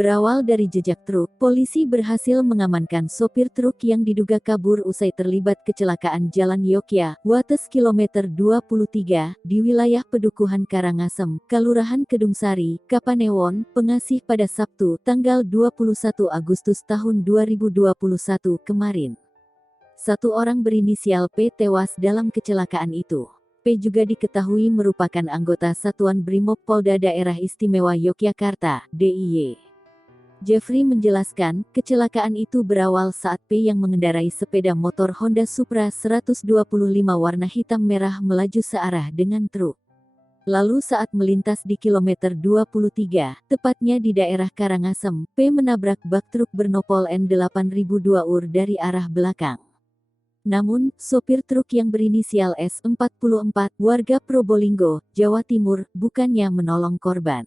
Berawal dari jejak truk, polisi berhasil mengamankan sopir truk yang diduga kabur usai terlibat kecelakaan Jalan Yogya, Wates kilometer 23, di wilayah Pedukuhan Karangasem, Kelurahan Kedungsari, Kapanewon, Pengasih pada Sabtu, tanggal 21 Agustus tahun 2021 kemarin. Satu orang berinisial P tewas dalam kecelakaan itu. P juga diketahui merupakan anggota Satuan Brimob Polda Daerah Istimewa Yogyakarta, DIY. Jeffrey menjelaskan, kecelakaan itu berawal saat P yang mengendarai sepeda motor Honda Supra 125 warna hitam merah melaju searah dengan truk. Lalu saat melintas di kilometer 23, tepatnya di daerah Karangasem, P menabrak bak truk bernopol N8002 UR dari arah belakang. Namun, sopir truk yang berinisial S44, warga Probolinggo, Jawa Timur, bukannya menolong korban.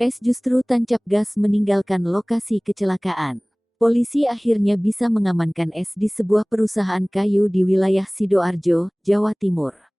S justru tancap gas meninggalkan lokasi kecelakaan. Polisi akhirnya bisa mengamankan S di sebuah perusahaan kayu di wilayah Sidoarjo, Jawa Timur.